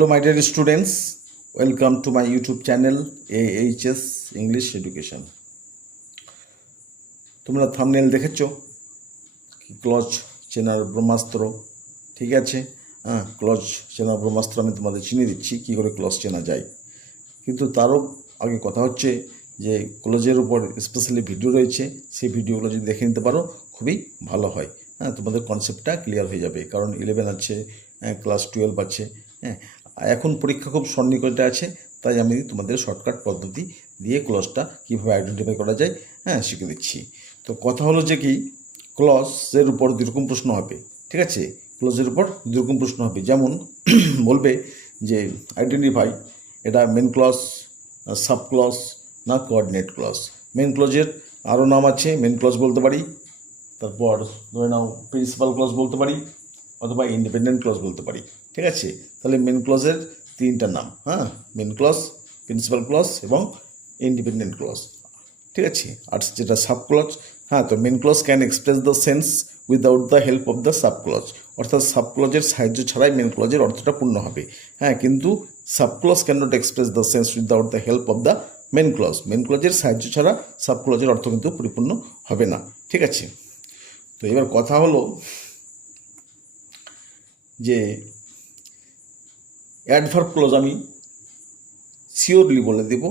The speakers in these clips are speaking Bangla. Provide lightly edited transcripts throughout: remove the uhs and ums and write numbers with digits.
Hello my dear students, welcome to my YouTube channel AHS English Education. তোমরা থাম্বনেল দেখেছো কি ক্লজ চেনার ব্রহ্মাস্ত্র, ঠিক আছে? ক্লজ চেনার ব্রহ্মাস্ত্র আমি তোমাদের চিনিয়ে দিচ্ছি কী করে ক্লজ চেনা যায়। কিন্তু তারও আগে কথা হচ্ছে যে ক্লজের উপর স্পেশালি ভিডিও রয়েছে, সেই ভিডিওগুলো যদি দেখে নিতে পারো খুবই ভালো হয়। তোমাদের কনসেপ্টটা ক্লিয়ার হয়ে যাবে, কারণ 11 আছে, ক্লাস 12 আছে। এখন পরীক্ষা খুব সন্নিকটে আছে, তাই আমি তোমাদের শর্টকাট পদ্ধতি দিয়ে ক্লজটা কীভাবে আইডেন্টিফাই করা যায় শিখে দিচ্ছি। তো কথা হলো যে কি, ক্লজের উপর দুরকম প্রশ্ন হবে, ঠিক আছে? ক্লজের উপর দুরকম প্রশ্ন হবে, যেমন বলবে যে আইডেন্টিফাই এটা মেন ক্লজ, সাব ক্লজ না কোঅর্ডিনেট ক্লজ। মেন ক্লজের আরও নাম আছে, মেন ক্লজ বলতে পারি, তারপর ধরে নাও প্রিন্সিপাল ক্লজ বলতে পারি, অথবা ইন্ডিপেন্ডেন্ট ক্লজ বলতে পারি, ঠিক আছে? তাহলে মেন ক্লজের তিনটা নাম, মেন ক্লজ, প্রিন্সিপাল ক্লজ এবং ইন্ডিপেন্ডেন্ট ক্লজ, ঠিক আছে? আর যেটা সাব ক্লজ, তো main clause can express the sense without the help of the sub clause, অর্থাৎ সাব ক্লজের সাহায্য ছাড়াই মেন ক্লজের অর্থটা পূর্ণ হবে। কিন্তু sub clause can not express the sense without the help of the main clause, main ক্লজের সাহায্য ছাড়া সাব ক্লজের অর্থ কিন্তু পরিপূর্ণ হবে না, ঠিক আছে? তো এবার কথা হলো যে অ্যাডভার্ব ক্লজ আমি শিওরলি বলে দেব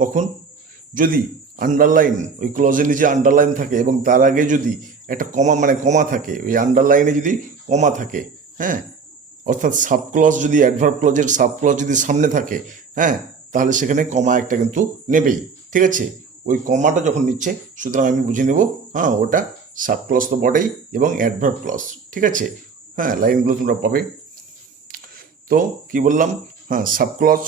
কখন, যদি আন্ডারলাইন, ওই ক্লজের নিচে আন্ডারলাইন থাকে এবং তার আগে যদি একটা কমা থাকে, ওই আন্ডারলাইনে যদি কমা থাকে, অর্থাৎ সাব ক্লজ যদি অ্যাডভার্ব ক্লজের সাব ক্লজ যদি সামনে থাকে, তাহলে সেখানে কমা একটা কিন্তু নেবেই, ঠিক আছে? ওই কমাটা যখন নিচ্ছে, সুতরাং আমি বুঝে নেব ওটা সাব ক্লজ তো বটেই এবং অ্যাডভার্ব ক্লজ, ঠিক আছে? লাইনগুলো তোমরা পাবে। তো কি বললাম, সাব ক্লজ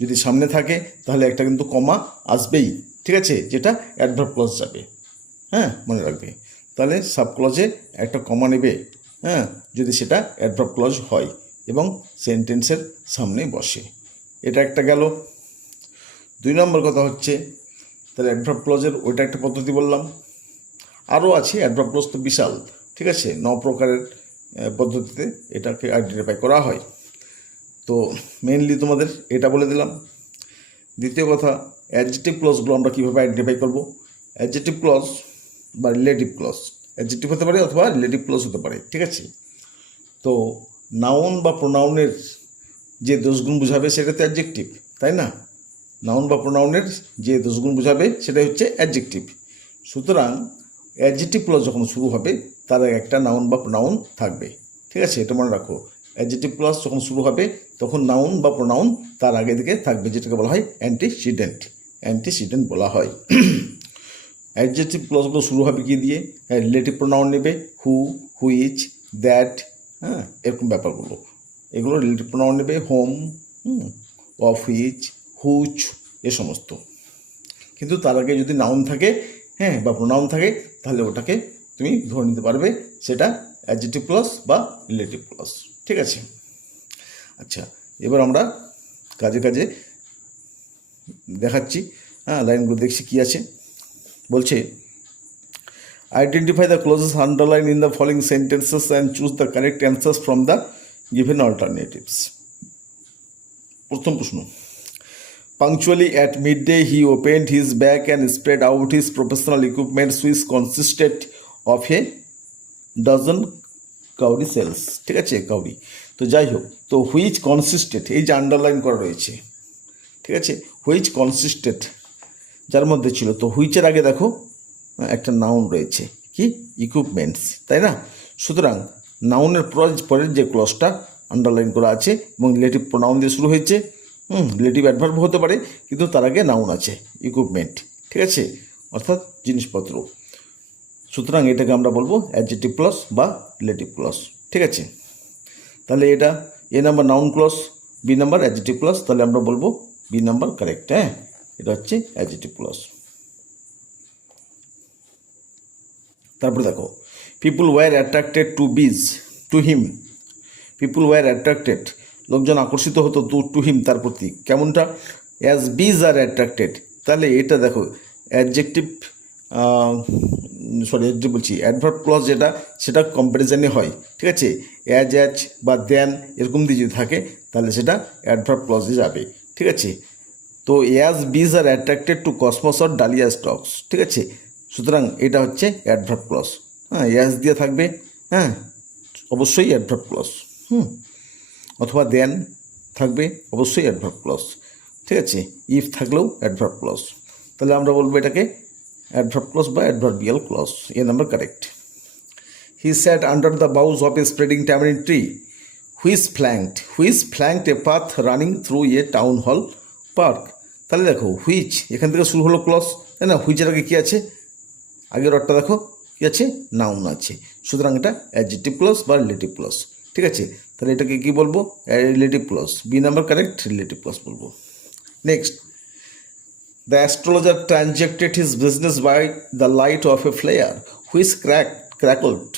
যদি সামনে থাকে তাহলে একটা কিন্তু কমা আসবেই, ঠিক আছে? যেটা অ্যাডভার্ব ক্লজ যাবে, মনে রাখবে। তাহলে সাব ক্লজে একটা কমা নেবে, যদি সেটা অ্যাডভার্ব ক্লজ হয় এবং সেন্টেন্সের সামনে বসে। এটা একটা গেল। 2 নম্বর কথা হচ্ছে, তাহলে অ্যাডভার্ব ক্লজের ওইটা একটা পদ্ধতি বললাম, আরও আছে। অ্যাডভার্ব ক্লজ তো বিশাল, ঠিক আছে? 9 প্রকারের পদ্ধতিতে এটাকে আইডেন্টিফাই করা হয়। তো মেনলি তোমাদের এটা বলে দিলাম। দ্বিতীয় কথা, অ্যাডজেক্টিভ ক্লজগুলো আমরা কীভাবে আইডেন্টিফাই করব। অ্যাডজেক্টিভ ক্লজ বা রিলেটিভ ক্লজ, অ্যাডজেক্টিভ হতে পারে অথবা রিলেটিভ ক্লজ হতে পারে, ঠিক আছে? তো নাউন বা প্রোনাউনের যে দোষগুণ বোঝাবে সেটা তো অ্যাডজেক্টিভ, তাই না? নাউন বা প্রোনাউনের যে দোষগুণ বোঝাবে সেটাই হচ্ছে অ্যাডজেক্টিভ। সুতরাং অ্যাডজেক্টিভ ক্লজ যখন শুরু হবে তার একটা নাউন বা প্রোনাউন থাকবে, ঠিক আছে? এটা মনে রাখো। অ্যাডজেক্টিভ ক্লজ যখন শুরু হবে তখন নাউন বা প্রোনাউন তার আগে দিকে থাকবে, যেটাকে বলা হয় অ্যান্টিসিডেন্ট বলা হয়। অ্যাডজেক্টিভ ক্লজগুলো শুরু হবে কি দিয়ে? রিলেটিভ প্রোনাউন নেবে, হু, হুইচ, দ্যাট, এরকম ব্যাপারগুলো, এগুলো রিলেটিভ প্রোনাউন নেবে। হোম, অফ হুইচ, হুচ, এ সমস্ত। কিন্তু তার আগে যদি নাউন থাকে, বা প্রোনাউন থাকে, তাহলে ওটাকে তুমি ধরে নিতে পারবে সেটা অ্যাডজেক্টিভ ক্লজ বা রিলেটিভ ক্লজ, ঠিক আছে? আচ্ছা, এবার আমরা কাজে দেখাচ্ছি, লাইনগুলো দেখছি কি আছে। বলছে, identify the clauses underline in the following sentences and choose the correct answers from the given alternatives. প্রথম প্রশ্ন, punctually at midday he opened his bag and spread out his professional equipment which consisted of a dozen কাউরি সেলস, ঠিক আছে? কাউরি। তো যাই হোক, তো হুইচ কনসিস্টেড, এই যে আন্ডারলাইন করা রয়েছে, ঠিক আছে? হুইচ কনসিস্টেড যার মধ্যে ছিল, তো হুইচের আগে দেখো একটা নাউন রয়েছে, কি? ইকুইপমেন্টস, তাই না? সুতরাং নাউনের পরের যে ক্লজটা আন্ডারলাইন করা আছে এবং রিলেটিভ প্রোনাউন দিয়ে শুরু হয়েছে, রিলেটিভ অ্যাডভার্ব হতে পারে, কিন্তু তার আগে নাউন আছে, ইকুইপমেন্ট, ঠিক আছে? অর্থাৎ জিনিসপত্র। সুতরাং এটাকে আমরা বলবো অ্যাডজেক্টিভ ক্লজ বা রিলেটিভ ক্লজ, ঠিক আছে? তাহলে এটা A number noun clause, B number adjective clause, তাহলে আমরা বলবো বি নাম্বার কারেক্ট। এটা হচ্ছে অ্যাডজেক্টিভ ক্লজ। তারপরে দেখো, people were attracted to him, people were attracted, লোকজন আকর্ষিত হতো টু হিম, তার প্রতি। কেমনটা? অ্যাজ বিজ আর অ্যাট্রাক্টেড। তাহলে এটা দেখো অ্যাডজেক্টিভ অ্যাডভার্ব ক্লজ যেটা, সেটা কম্প্যারিজনে হয়, ঠিক আছে? অ্যাজ বা দেন এরকম দিয়ে যদি থাকে তাহলে সেটা অ্যাডভার্ব ক্লজে যাবে। ঠিক আছে, তো অ্যাজ বিজ আর attracted to cosmos or dahlia stocks, ঠিক আছে, সুতরাং এটা হচ্ছে অ্যাডভার্ব ক্লজ। হ্যাঁ, অ্যাজ দিয়ে থাকবে, হ্যাঁ অবশ্যই অ্যাডভার্ব ক্লজ, অথবা দেন থাকবে, অবশ্যই অ্যাডভার্ব ক্লজ। ঠিক আছে, ইফ থাকলেও অ্যাডভার্ব ক্লজ। তাহলে আমরা বলবো এটাকে অ্যাডভার্ব ক্লজ বা adverbial clause. A number correct. He sat under the boughs of a spreading tamarind tree which flanked a path running through a town hall park. তাহলে দেখো হুইচ এখান থেকে শুরু হলো ক্লজ, তাই না? হুইচের আগে কী আছে? আগের অর্থটা দেখো কী আছে? নাউন আছে, সুতরাং এটা অ্যাডজেক্টিভ ক্লজ বা রিলেটিভ ক্লজ। ঠিক আছে, তাহলে এটাকে কী বলবো? Relative clause. B number correct, relative clause বলবো। Next, the astrologer transacted his business by the light of a flare which crackled.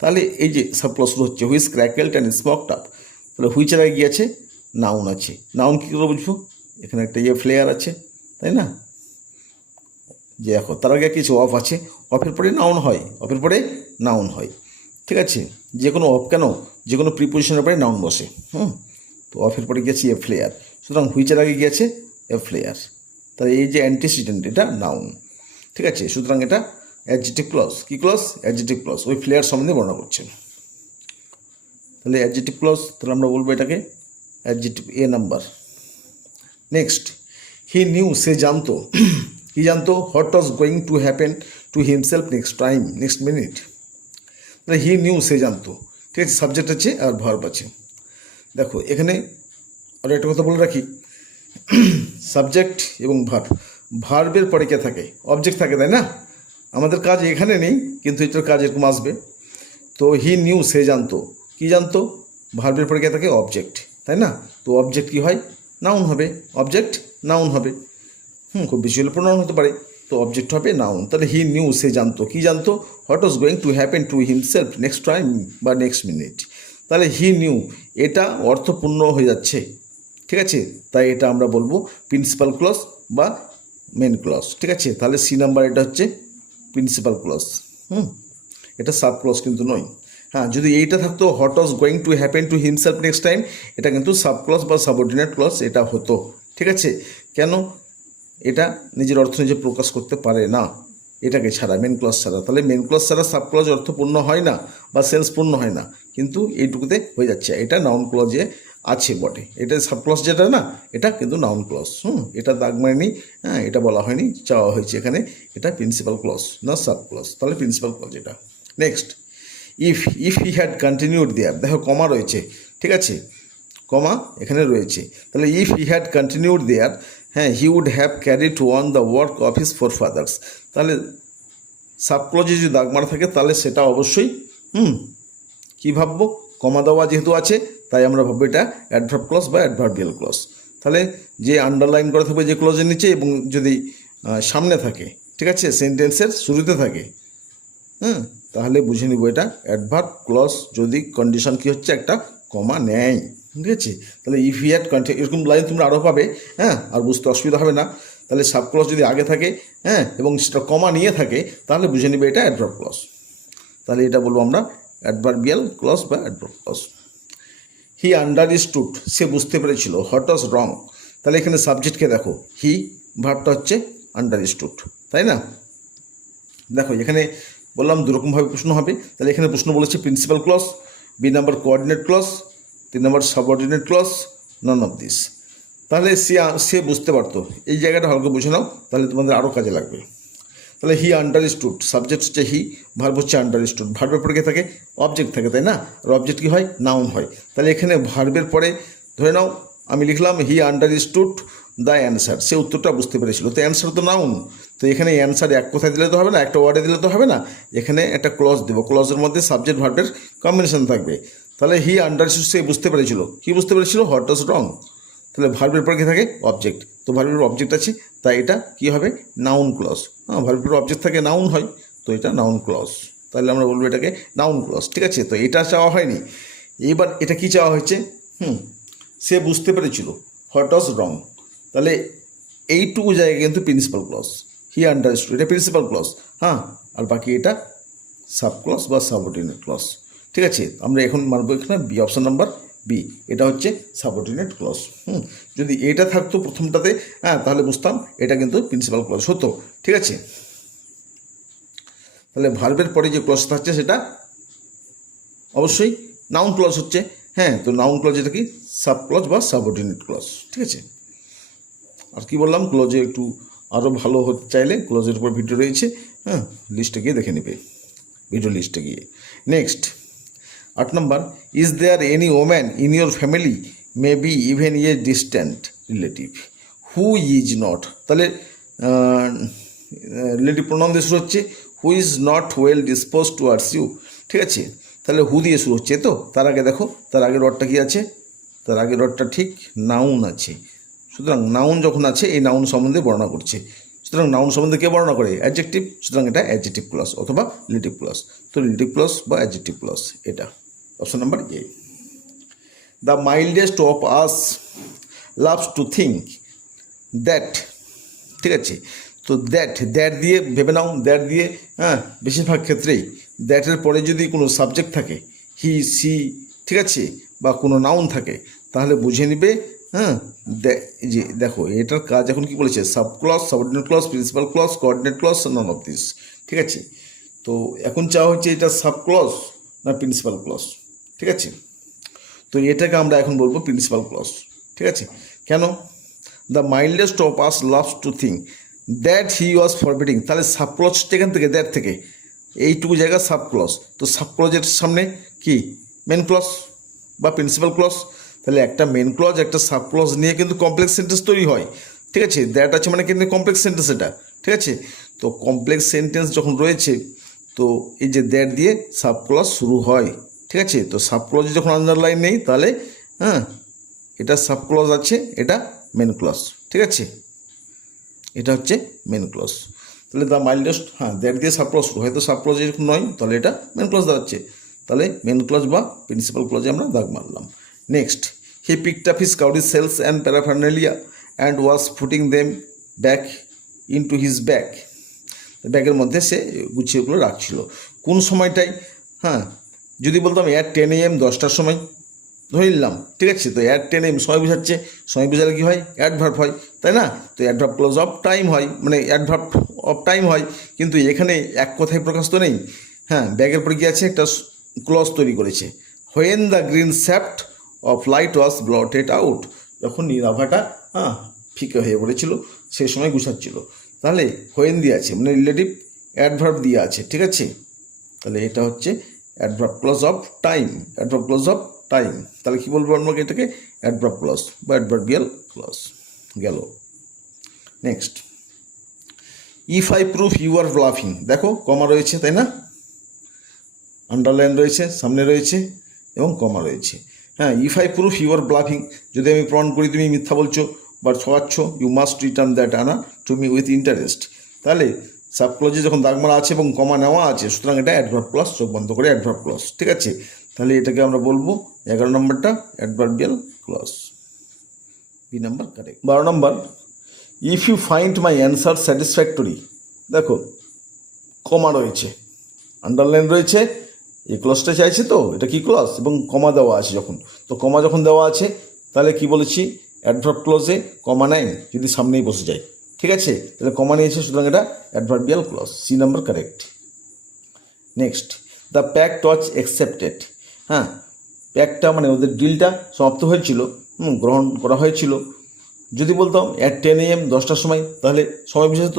তাহলে এই যে সব ক্লজ শুরু হচ্ছে which crackled and smoked up, তাহলে হুইচের আগে গিয়ে আছে নাউন আছে। নাউন কী করে বুঝবো? এখানে একটা ফ্লেয়ার আছে, তাই না? যে দেখো তার আগে কিছু অফ আছে, অফের পরে নাউন হয়, অফের পরে নাউন হয়। ঠিক আছে, যে কোনো অফ কেন, যে কোনো প্রিপোজিশনের পরে নাউন বসে। তো অফের পরে গিয়েছে এ ফ্লেয়ার, সুতরাং হুইচের আগে গিয়েছে এ ফ্লেয়ার, তাহলে এই যে অ্যান্টিসিডেন্ট এটা নাউন। ঠিক আছে, সুতরাং এটা অ্যাডজেক্টিভ ক্লজ। কী ক্লজ? অ্যাডজেক্টিভ ক্লজ, ওই ফ্লেয়ার সম্বন্ধে বর্ণনা করছেন। তাহলে অ্যাডজেক্টিভ ক্লজ, তাহলে আমরা বলবো এটাকে adjective. A number. Next, he knew, সে জানতো। কি জানতো? What was going to happen to himself next minute. তাহলে হি নিউ, সে জানতো। ঠিক আছে, সাবজেক্ট আছে আর ভার্ব আছে। দেখো এখানে আর একটা কথা বলে রাখি, সাবজেক্ট এবং ভার্বের পরে কে থাকে? অবজেক্ট থাকে, তাই না? আমাদের কাজ এখানে নেই, কিন্তু এটার কাজ এরকম আসবে। তো হি নিউ, সে জানতো। কি জানতো? ভার্বের পরে কে থাকে? অবজেক্ট, তাই না? তো অবজেক্ট কী হয়? নাউন হবে। অবজেক্ট নাউন হবে। খুব বেশি হলে প্রোনাউন হতে পারে, তো অবজেক্ট হবে নাউন। তাহলে হি নিউ, সে জানতো। কি জানতো? What was going to happen to himself next time বা নেক্সট মিনিট। তাহলে হি নিউ, এটা অর্থপূর্ণ হয়ে যাচ্ছে। ঠিক আছে, তাই এটা আমরা বলবো প্রিন্সিপাল ক্লজ বা মেন ক্লজ। ঠিক আছে, তাহলে সি নাম্বার এটা হচ্ছে প্রিন্সিপাল ক্লজ। এটা সাব ক্লজ কিন্তু নয়। হ্যাঁ, যদি এইটা থাকতো what was going to happen to himself next time, এটা কিন্তু সাব ক্লজ বা সাবঅর্ডিনেট ক্লজ এটা হতো। ঠিক আছে, কেন? এটা নিজের অর্থ নিজে প্রকাশ করতে পারে না এটাকে ছাড়া, মেন ক্লজ ছাড়া। তাহলে মেন ক্লজ ছাড়া সাব ক্লজ অর্থপূর্ণ হয় না বা সেন্সপূর্ণ হয় না, কিন্তু এইটুকুতে হয়ে যাচ্ছে। এটা নাউন ক্লজে আছে বটে, এটা সাব ক্লজ যেটা না, এটা কিন্তু নাউন ক্লজ। এটা দাগ মানেনি, হ্যাঁ, এটা বলা হয়নি, চাওয়া হয়েছে এখানে। এটা প্রিন্সিপাল ক্লজ না সাব ক্লজ, তাহলে প্রিন্সিপাল ক্লজ এটা। Next, if he had continued there, দেখো কমা রয়েছে। ঠিক আছে, কমা এখানে রয়েছে, তাহলে if he had continued there, হ্যাঁ, he would have carried on the work of his forefathers. তাহলে সাবক্লজে যদি দাগ মারা থাকে তাহলে সেটা অবশ্যই কী ভাববো? কমা দেওয়া যেহেতু আছে, তাই আমরা ভাববো এটা অ্যাডভার্ব ক্লজ বা অ্যাডভার্বিয়াল ক্লজ। তাহলে যে আন্ডারলাইন করা থাকবে যে ক্লজের নিচে, এবং যদি সামনে থাকে, ঠিক আছে, সেন্টেন্সের শুরুতে থাকে, তাহলে বুঝে নিব এটা অ্যাডভার্ব ক্লজ, যদি কন্ডিশন কী হচ্ছে, একটা কমা নেয়। ঠিক আছে, তাহলে ইফ হি হ্যাড কন্টিনিউ, এরকম লাইন তোমরা আরও পাবে, হ্যাঁ, আর বুঝতে অসুবিধা হবে না। তাহলে সাব ক্লজ যদি আগে থাকে, হ্যাঁ, এবং সেটা কমা নিয়ে থাকে, তাহলে বুঝে নিবে এটা অ্যাডভার্ব ক্লজ। তাহলে এটা বলবো আমরা অ্যাডভার্বিয়াল ক্লজ বা অ্যাডভার্ব ক্লজ। হি আন্ডারস্টুড, সে বুঝতে পেরেছিল। হোয়াট ওয়াজ রং, তাহলে এখানে সাবজেক্টকে দেখো, হি, ভার্বটা হচ্ছে আন্ডারস্টুড, তাই না? দেখো এখানে বললাম দুরকমভাবে প্রশ্ন হবে। তাহলে এখানে প্রশ্ন বলেছে principal clause, B number coordinate clause, 3 number subordinate clause, none of this. তাহলে সে বুঝতে পারতো, এই জায়গাটা হালকা বুঝে নাও, তাহলে তোমাদের আরও কাজে লাগবে। তাহলে হি আন্ডারস্টুড, সাবজেক্ট হচ্ছে হি, ভার্ব হচ্ছে আন্ডারস্টুড। ভার্বের পরে থাকে অবজেক্ট থাকে, তাই না? আর অবজেক্ট কী হয়? নাউন হয়। তাহলে এখানে ভার্বের পরে ধরে নাও আমি লিখলাম হি আন্ডারস্টুড দ্য অ্যান্সার, সে উত্তরটা বুঝতে পেরেছিল। তো অ্যান্সার তো নাউন, তো এখানে অ্যান্সার এক কথায় দিলে তো হবে না, একটা ওয়ার্ডে দিলে তো হবে না, এখানে একটা ক্লজ দেবো, ক্লজের মধ্যে সাবজেক্ট ভার্বের কম্বিনেশন থাকবে। তাহলে হি আন্ডারস্টুড, সে বুঝতে পেরেছিল। কি বুঝতে পেরেছিল? হোয়াট ওয়াজ রং। তাহলে ভার্বের পরে কী থাকে? অবজেক্ট। তো ভার্বের অবজেক্ট আছে, তাই এটা কী হবে? Noun clause. হ্যাঁ, ভার্বের অবজেক্ট থাকে, নাউন হয়, তো এটা নাউন ক্লজ। তাহলে আমরা বলবো এটাকে নাউন ক্লজ। ঠিক আছে, তো এটা চাওয়া হয়নি। এবার এটা কি চাওয়া হয়েছে? সে বুঝতে পেরেছিল, হোয়াট ওয়াজ রং। তাহলে এইটুকু জায়গায় কিন্তু প্রিন্সিপাল ক্লজ, হি আন্ডারস্টুড, এটা প্রিন্সিপাল ক্লজ। হ্যাঁ, আর বাকি এটা সাব ক্লজ বা সাবঅর্ডিনেট ক্লজ। ঠিক আছে, আমরা এখন মানবো এখানে বি, অপশন নাম্বার বি, এটা হচ্ছে সাবঅর্ডিনেট ক্লজ। যদি এটা থাকতো প্রথমটাতে, তাহলে বুঝতাম এটা কিন্তু প্রিন্সিপাল ক্লজ হতো। ঠিক আছে, তাহলে ভার্বের পরে যে ক্লজ থাকছে সেটা অবশ্যই নাউন ক্লজ হচ্ছে। তো নাউন ক্লজ এটা কি সাব ক্লজ বা সাবঅর্ডিনেট ক্লজ। ঠিক আছে, আর কি বললাম, ক্লজে একটু আরও ভালো হতে চাইলে ক্লজের উপর ভিডিও রয়েছে, লিস্টে গিয়ে দেখে নেবে, ভিডিও লিস্টে গিয়ে। Next 8 number, is there any woman in your family may be even a distant relative who is not, তাহলে রিলেটিভ প্রোনাউন দিয়ে শুরু হচ্ছে, who is not well dispose towards you. ঠিক আছে, তাহলে হু দিয়ে শুরু হচ্ছে, তো তার আগে দেখো তার আগের ওয়ার্ডটা কী আছে, তার আগের ওয়ার্ডটা ঠিক নাউন আছে। সুতরাং নাউন যখন আছে এই নাউন সম্বন্ধে বর্ণনা করছে, সুতরাং নাউন সম্বন্ধে কে বর্ণনা করে, অ্যাডজেক্টিভ, সুতরাং এটা অ্যাডজেক্টিভ ক্লজ অথবা রিলেটিভ ক্লজ। তো রিলেটিভ ক্লজ বা অ্যাডজেক্টিভ ক্লজ এটা option number A. The mildest of us loves to think that. ঠিক আছে, তো দ্যাট দিয়ে ভেবে নাও, দ্যাট দিয়ে বেশিরভাগ ক্ষেত্রেই দ্যাটের পরে যদি কোনো সাবজেক্ট থাকে, হি সি, ঠিক আছে, বা কোনো নাউন থাকে, তাহলে বুঝে নিবে যে দেখো এটার কাজ এখন কি বলেছে, sub clause, subordinate clause, principal clause, coordinate clause, none of this. ঠিক আছে, তো এখন চাওয়া হচ্ছে এটা সাব ক্লজ না প্রিন্সিপাল ক্লজ। ঠিক আছে, তো এটাকে আমরা এখন বলবো প্রিন্সিপাল ক্লজ। ঠিক আছে, কেন, the mildest of us loves to think that he was forbidding, তাহলে সাব ক্লজ এখান থেকে, দ্যাট থেকে এইটুকু জায়গা সাব ক্লজ, তো সাব ক্লজের সামনে কি মেন ক্লজ বা প্রিন্সিপাল ক্লজ, তাহলে একটা মেন ক্লজ একটা সাব ক্লজ নিয়ে কিন্তু কমপ্লেক্স সেন্টেন্স তৈরি হয়। ঠিক আছে, দ্যাট আছে মানে কিন্তু কমপ্লেক্স সেন্টেন্স এটা। ঠিক আছে, তো কমপ্লেক্স সেন্টেন্স যখন রয়েছে, তো এই যে দ্যাট দিয়ে সাব ক্লজ শুরু হয়। ঠিক আছে, তো সাব ক্লজ যখন আন্ডারলাইন নেই, তাহলে এটা সাব ক্লজ আছে, এটা মেন ক্লজ। ঠিক আছে, এটা হচ্ছে মেন ক্লজ। তাহলে দ্য মাইল্ডেস্ট, দ্যাট দিয়ে সাব ক্লজ শুরু, হয়তো সাব ক্লজ এরকম নয়, তাহলে এটা মেন ক্লজ দাঁড়াচ্ছে, তাহলে মেন ক্লজ বা প্রিন্সিপাল ক্লজে আমরা দাগ মারলাম। Next, he picked up his cowrie shells and paraphernalia and was putting them back into his bag, ব্যাগের মধ্যে সে গুছিয়ে ওগুলো রাখছিল। কোন সময়টাই, যদি বলতাম অ্যাট 10 AM 10টার সময় ধরে নিলাম। ঠিক আছে, তো অ্যাট 10 AM সময় বোঝাচ্ছে, সময় বোঝালে কী হয়, অ্যাডভার্ব হয়, তাই না, তো অ্যাডভার্ব ক্লজ অফ টাইম হয়, মানে অ্যাডভার্ব অফ টাইম হয়, কিন্তু এখানে এক কথায় প্রকাশ তো নেই। ব্যাগের পরে কী আছে, একটা ক্লজ তৈরি করেছে, when the green shaft of light was blotted out, যখন নীলাভাটা ফিকে হয়ে পড়েছিল সেই সময় গুছাচ্ছিল, তাহলে হোয়েন দিয়ে আছে মানে রিলেটিভ অ্যাডভার্ব দিয়ে আছে। ঠিক আছে, তাহলে এটা হচ্ছে adverb clause of time, adverb clause of time, তাহলে কী বলবো আমরা এটাকে, অ্যাডভার্ব ক্লজ বা অ্যাডভার্বিয়াল ক্লজ গেল। Next, if I proof you are bluffing, দেখো কমা রয়েছে, তাই না, আন্ডারলাইন রয়েছে, সামনে রয়েছে এবং কমা রয়েছে। If I proof you are bluffing, যদি আমি প্রমাণ করি তুমি মিথ্যা বলছো বা ঠকাচ্ছ, you must return that anna to me with interest, তাহলে সাব ক্লজে যখন দাগ মারা আছে এবং কমা নেওয়া আছে, সুতরাং এটা অ্যাডভার্ব ক্লজ, চোখ বন্ধ করে অ্যাডভার্ব ক্লজ। ঠিক আছে, তাহলে এটাকে আমরা বলবো 11 নম্বরটা adverbial clause, B number correct. 12 number, if you find my answer satisfactory, দেখো কমা রয়েছে, আন্ডারলাইন রয়েছে, এই ক্লজটা চাইছে, তো এটা কি ক্লজ এবং কমা দেওয়া আছে যখন, তো কমা যখন দেওয়া আছে তাহলে কি বলেছি, অ্যাডভার্ব ক্লজে কমা নাই যদি সামনেই বসে যায়। ঠিক আছে, তাহলে কমা নিয়েছে, সুতরাং এটা adverbial clause, C number correct. Next, the pact was accepted, প্যাক্টটা মানে ওদের ডিলটা সমাপ্ত হয়েছিল, গ্রহণ করা হয়েছিল। যদি বলতাম অ্যাট 10 AM 10টার সময়, তাহলে সময় বুঝে যেত,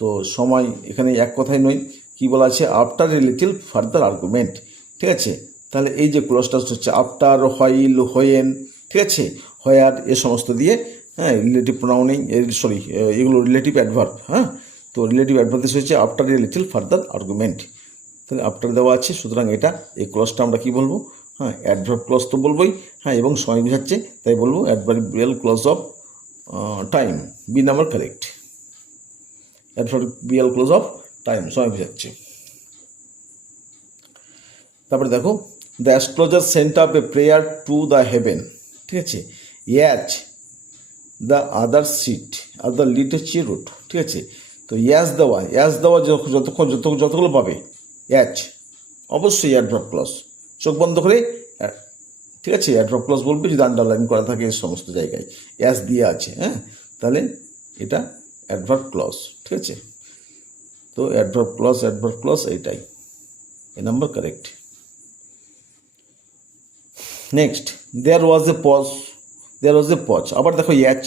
তো সময় এখানে এক কথায় নয়, কি বলা আছে, after a little further argument. ঠিক আছে, তাহলে এই যে ক্লজটা হচ্ছে আফটার, হোয়াইল, হোয়েন, ঠিক আছে, হোয়ার, এ সমস্ত দিয়ে রিলেটিভ প্রোনাউনিং, সরি এগুলো রিলেটিভ অ্যাডভার্ব। তো রিলেটিভ অ্যাডভার্ব হচ্ছে after a little further argument, তাহলে আফটার দেওয়া আছে, সুতরাং এটা এই ক্লজটা আমরা কি বলবো, অ্যাডভার্ব ক্লজ তো বলবোই, এবং সময় বোঝাচ্ছে তাই বলবো adverbial clause of time, B number correct, adverbial clause of time, সময় বোঝাচ্ছে। তারপরে দেখো, the astrologer sent up a prayer to the heaven, ঠিক আছে, ইয়াচ দ্য আদার সিট আর দ্য লিটারচি রুট। ঠিক আছে, তো ইয়াচ দেওয়া যতগুলো পাবে, অ্যাচ অবশ্যই অ্যাডভার্ব ক্লজ, চোখ বন্ধ করে ঠিক আছে, অ্যাডভার্ব ক্লজ বলবে যদি আন্ডারলাইন করা থাকে এই সমস্ত জায়গায় অ্যাস দিয়ে আছে, হ্যাঁ, তাহলে এটা অ্যাডভার্ব ক্লজ। ঠিক আছে, তো অ্যাডভার্ব ক্লজ এইটাই, A number correct. Next, there was a pause, আবার দেখো অ্যাচ,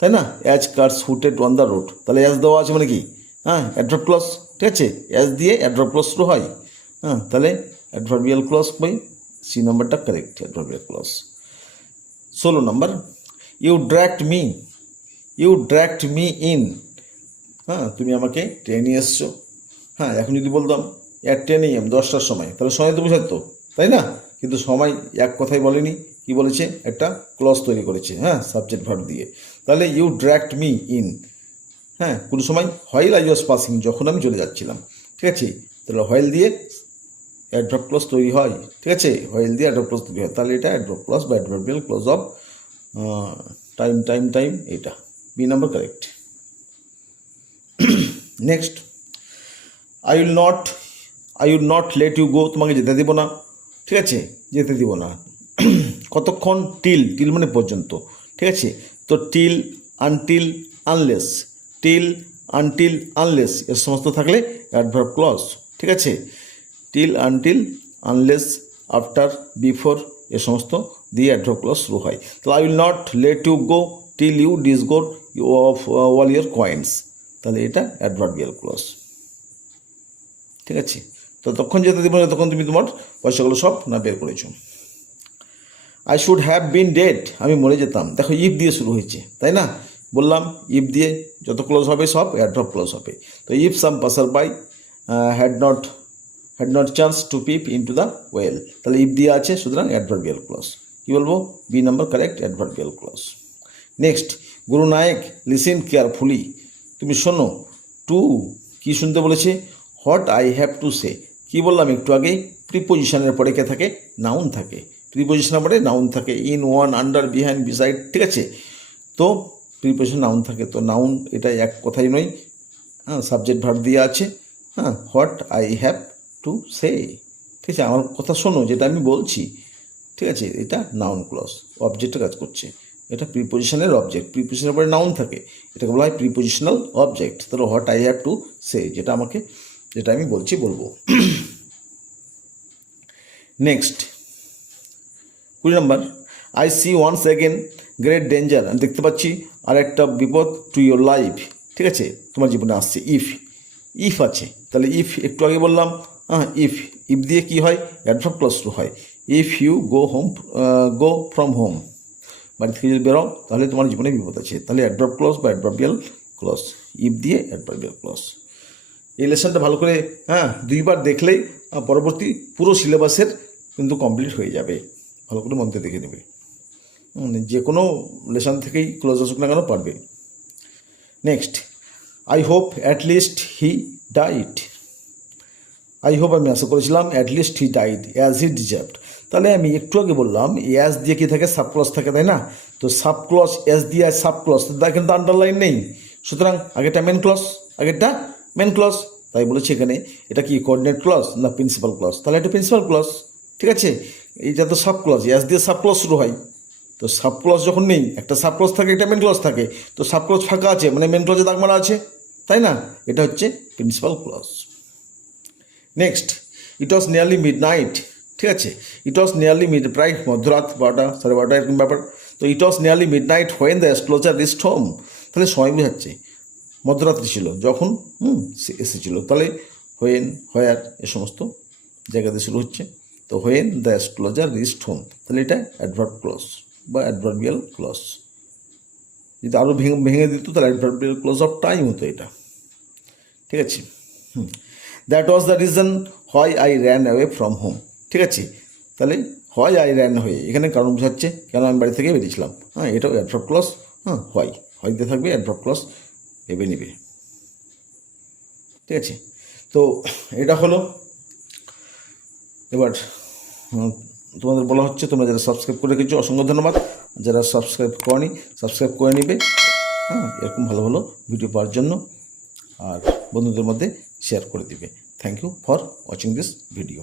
তাই না, as cars hooted on the road, তাহলে অ্যাচ দেওয়া আছে মানে কি, হ্যাঁ, অ্যাডভার্ব ক্লজ। ঠিক আছে, অ্যাচ দিয়ে অ্যাডভার্ব ক্লজ শুরু হয়, হ্যাঁ, তাহলে অ্যাডভার্বিয়াল ক্লজ বাই সি নাম্বারটা কারেক্ট, অ্যাডভার্বিয়াল ক্লজ। 16 নম্বর, ইউ ড্র্যাক্ট মি ইন, হ্যাঁ, তুমি আমাকে ট্রেনে এসছো, হ্যাঁ, এখন যদি বলতাম অ্যাট 10 AM 10টার সময়, তাহলে সময় তো বোঝাতো, তাই না, কিন্তু সময় এক কথাই বলেনি, কি বলেছে, একটা ক্লজ তৈরি করেছে, হ্যাঁ, সাবজেক্ট ভার্ব দিয়ে। তাহলে ইউ ড্র্যাক্ট মি ইন, হ্যাঁ, কোনো সময় হোয়াইল আই ওয়াজ পাসিং, যখন আমি চলে যাচ্ছিলাম। ঠিক আছে, তাহলে হোয়াইল দিয়ে অ্যাডভার্ব ক্লজ তৈরি হয়। ঠিক আছে, হোয়াইল দিয়ে অ্যাডভার্ব ক্লজ তৈরি হয়, তাহলে এটা অ্যাডভার্ব ক্লজ বা অ্যাডভার্বিয়াল ক্লজ অফ টাইম, এটা B number correct. Next, I will not let you go, তোমাকে যেতে দিব না। ঠিক আছে, যেতে দিব না কতক্ষণ, টিল মানে পর্যন্ত। ঠিক আছে, তো টিল, আনটিল, এর সমস্ত থাকলে অ্যাডভার্ব ক্লজ। ঠিক আছে, till, until, unless, after, before, এ সমস্ত দিয়ে অ্যাডভার্ব ক্লজ শুরু হয়। তাহলে I will not let you go till you disgorge of all your coins, তাহলে এটা অ্যাডভার্বিয়াল ক্লজ। ঠিক আছে, তো তখন যেতে দিব না, তখন তুমি তোমার পয়সাগুলো সব না বের করেছো। I should have been dead, আমি মরে যেতাম, দেখো ইফ দিয়ে শুরু হয়েছে, তাই না, বললাম ইফ দিয়ে যত ক্লোজ হবে সব অ্যাডভার্ব ক্লোজ হবে। তো if some passer by had not chance to peep into the well, তাহলে ইফ দিয়ে আছে, সুতরাং অ্যাডভার্বিয়াল ক্লজ। কী বলবো, B number correct, adverbial clause. Next, Guru Nayak listen carefully, তুমি শোনো, টু কি শুনতে বলেছে, what I have to say, কী বললাম একটু আগেই, প্রিপোজিশনের পরে কে থাকে, নাউন থাকে, প্রিপোজিশনের পরে নাউন থাকে, in, one, under, behind, beside. ঠিক আছে, তো প্রিপোজিশন নাউন থাকে, তো নাউন এটা এক কথাই নয়, হ্যাঁ, সাবজেক্ট ভার্ব দিয়ে আছে, হ্যাঁ, হোয়াট আই হ্যাভ টু সে। ঠিক আছে, আমার কথা শোনো, যেটা আমি বলছি। ঠিক আছে, এটা নাউন ক্লজ, অবজেক্টে কাজ করছে, এটা প্রিপোজিশনের অবজেক্ট, প্রিপোজিশনের পরে নাউন থাকে, এটাকে বলা হয় প্রিপোজিশনাল অবজেক্ট। তাহলে what I have to say, যেটা আমি বলবো। Next, 20 number, I see once again great danger, আমি দেখতে পাচ্ছি আর একটা বিপদ, টু ইয়োর লাইফ। ঠিক আছে, তোমার জীবনে আসছে, ইফ আছে, তাহলে ইফ একটু আগে বললাম, হ্যাঁ, ইফ দিয়ে কি হয়, অ্যাডভার্ব ক্লজ শুরু হয়। If you go from home, বাড়ি থেকে যদি বেরো, তাহলে তোমার জীবনে বিপদ আছে, তাহলে অ্যাডভার্ব ক্লজ বা অ্যাডভার্বিয়াল ক্লজ, ইফ দিয়ে অ্যাডভার্বিয়াল ক্লজ। এই লেসনটা ভালো করে, হ্যাঁ, 2বার দেখলেই পরবর্তী পুরো সিলেবাসের কিন্তু কমপ্লিট হয়ে যাবে, ভালো করে মন দিয়ে দেখে নেবে, যে কোনো লেসন থেকেই ক্লোজ আসুক না কেন পারবে। Next, I hope at least he died, I hope আমি আশা করেছিলাম, at least he died as he deserved, তাহলে আমি একটু আগে বললাম অ্যাজ দিয়ে কি থাকে, সাবক্লজ থাকে, তাই না, তো সাবক্লজ অ্যাজ দিয়ে সাবক্লজ, এখানে তো আন্ডারলাইন নেই, সুতরাং আগেরটা মেন ক্লজ, তাই বলেছি এখানে এটা কি কোঅর্ডিনেট ক্লজ না প্রিন্সিপাল ক্লজ, তাহলে এটা প্রিন্সিপাল ক্লজ। ঠিক আছে, এইটা তো সাবক্লজ, অ্যাজ দিয়ে সাবক্লজ শুরু হয়, তো সাবক্লজ যখন নেই, একটা সাবক্লজ থাকে, একটা মেন ক্লজ থাকে, তো সাবক্লজ ফাঁকা আছে মানে মেন ক্লজে দাগ মারা আছে, তাই না, এটা হচ্ছে principal clause. Next, it was nearly mid night, ঠিক আছে, ইট ওয়াজ নিয়ারলি প্রায় মধ্যরাত 12টা 12:30 এরকম ব্যাপার, তো it was nearly midnight when the astrologer reached home, তাহলে সময় বোঝাচ্ছে, মধ্যরাত্রি ছিল যখন এসেছিল, তাহলে হোয়ার এ সমস্ত জায়গাতে শুরু হচ্ছে, তো when the astrologer reached home, তাহলে এটা অ্যাডভার্ব ক্লজ বা অ্যাডভার্বিয়াল ক্লজ। যদি আরও ভেঙে দিত তাহলে অ্যাডভার্বিয়াল ক্লজ অফ টাইম হতো এটা। ঠিক আছে, that was the reason why I ran away from home, ঠিক আছে, তাহলে হোয়াই আই র্যান হয়ে এখানে কারণ বোঝাচ্ছে, কেন আমি বাড়ি থেকে বেরিয়েছিলাম, হ্যাঁ, এটাও অ্যাডভার্ব ক্লজ, হ্যাঁ, হোয়াইতে থাকবে, অ্যাডভার্ব ক্লজ নেবে। ঠিক আছে, তো এটা হলো। এবার তোমাদের বলা হচ্ছে, তোমরা যারা সাবস্ক্রাইব করে রেখেছো অসংখ্য ধন্যবাদ, যারা সাবস্ক্রাইব করনি সাবস্ক্রাইব করে নিবে, হ্যাঁ, এরকম ভালো ভালো ভিডিও পাওয়ার জন্য, আর বন্ধুদের মধ্যে শেয়ার করে দিবে। Thank you for watching this video.